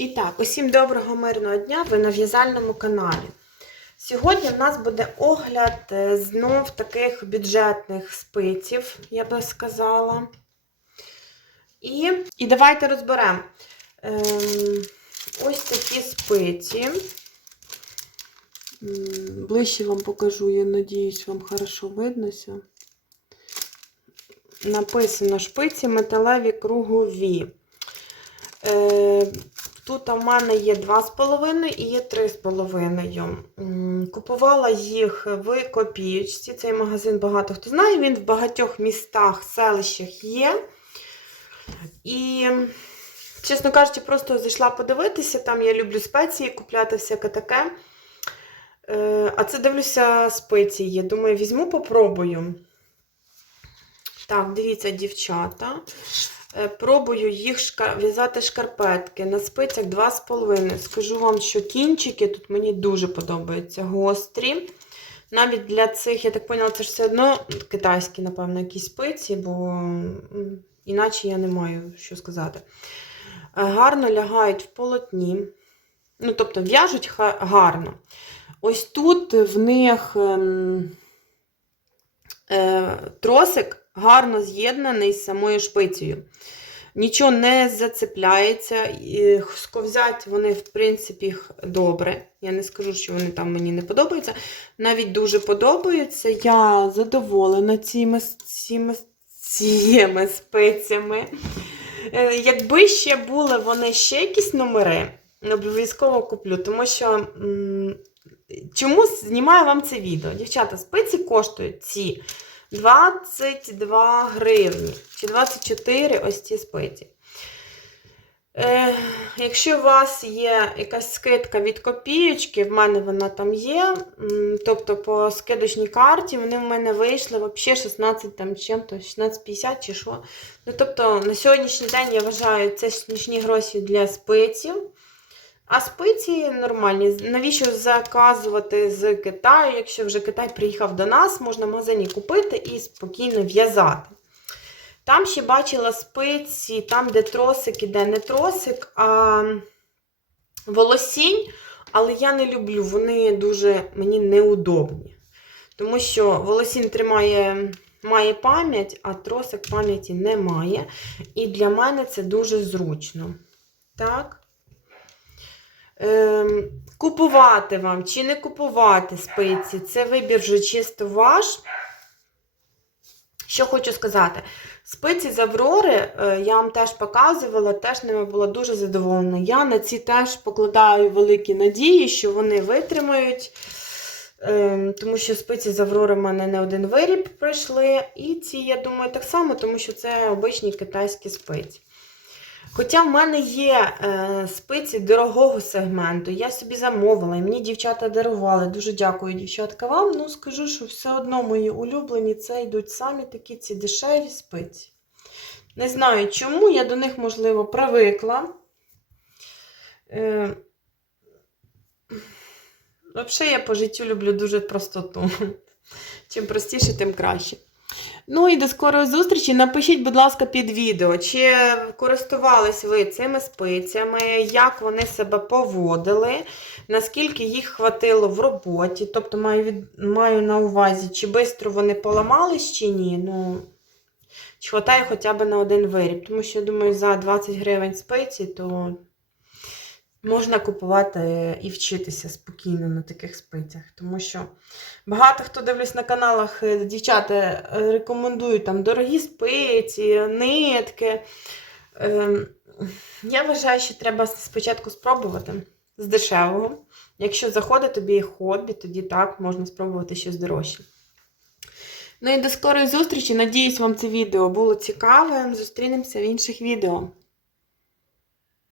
І так, усім доброго мирного дня! Ви на в'язальному каналі. Сьогодні в нас буде огляд е, знов таких бюджетних спиців, я би сказала. І, і давайте розберемо. Ем, ось такі спиці. Ближче вам покажу, я надіюсь, вам хорошо виднося. Написано шпиці металеві кругові. Е, Тут у мене є 2,5 і є 3,5. Купувала їх в копієчці. Цей магазин багато хто знає, він в багатьох містах, селищах є. І, чесно кажучи, просто зайшла подивитися. Там я люблю спеції, купляти всяке таке. Е, А це дивлюся, спеції. Думаю, візьму, попробую. Так, дивіться, дівчата. Е, Пробую їх в'язати шкарпетки на спицях 2,5. Скажу вам, що кінчики тут мені дуже подобаються гострі. Навіть для цих, я так поняла, це ж все одно китайські, напевно, якісь спиці, бо іначе я не маю що сказати. Е, Гарно лягають в полотні. Ну, тобто в'яжуть гарно. Ось тут в них ем, е, тросик гарно з'єднаний з самою шпицею. Нічого не зацепляється. і Сковзять вони, в принципі, добре. Я не скажу, що вони там мені не подобаються. Навіть дуже подобаються. Я задоволена цими, цими, цими спицями. Е, Якби ще були вони ще якісь номери, обов'язково куплю, тому що. Чому знімаю вам це відео? Дівчата, спиці коштують ці 22 гривні чи 24 ось ці спиці. Е, якщо у вас є якась скидка від копійочки, в мене вона там є. Тобто по скидочній карті вони в мене вийшли взагалі 16 там чим-то, 16,50 чи що. Ну, тобто на сьогоднішній день я вважаю це смішні гроші для спиців. А спиці нормальні. Навіщо заказувати з Китаю? Якщо вже Китай приїхав до нас, можна в магазині купити і спокійно в'язати. Там ще бачила спиці, там, де тросик, і де не тросик, а волосінь, але я не люблю, вони дуже мені неудобні. Тому що волосінь тримає, має пам'ять, а тросик пам'яті не має. І для мене це дуже зручно. Так. Ем, купувати вам чи не купувати спиці, це вибір вже чисто ваш. Що хочу сказати, спиці з Аврори е, я вам теж показувала, теж ними була дуже задоволена. Я на ці теж покладаю великі надії, що вони витримають. Ем, Тому що спиці з Аврори в мене не один виріб прийшли. І ці, я думаю, так само, тому що це обичні китайські спиці. Хоча в мене є е, спиці дорогого сегменту, я собі замовила, і мені дівчата дарували. Дуже дякую, дівчатка, вам. Ну, скажу, що все одно мої улюблені це йдуть самі такі ці дешеві спиці. Не знаю чому, я до них, можливо, привикла. Е, Взагалі, я по життю люблю дуже простоту. Чим простіше, тим краще. Ну і до скорої зустрічі. Напишіть, будь ласка, під відео, чи користувались ви цими спицями, як вони себе поводили, наскільки їх хватило в роботі. Тобто маю, від... маю на увазі, чи швидко вони поламались, чи ні. Ну, чи хватає хоча б на один виріб. Тому що, я думаю, за 20 гривень спиці, то можна купувати і вчитися спокійно на таких спицях. Тому що багато хто дивлюсь на каналах, е, дівчата е, рекомендують там дорогі спиці, нитки. Ем, Я вважаю, що треба спочатку спробувати з дешевого. Якщо заходить тобі хобі, тоді так, можна спробувати щось дорожче. Ну і до скорої зустрічі. Надіюсь, вам це відео було цікаве. Зустрінемося в інших відео.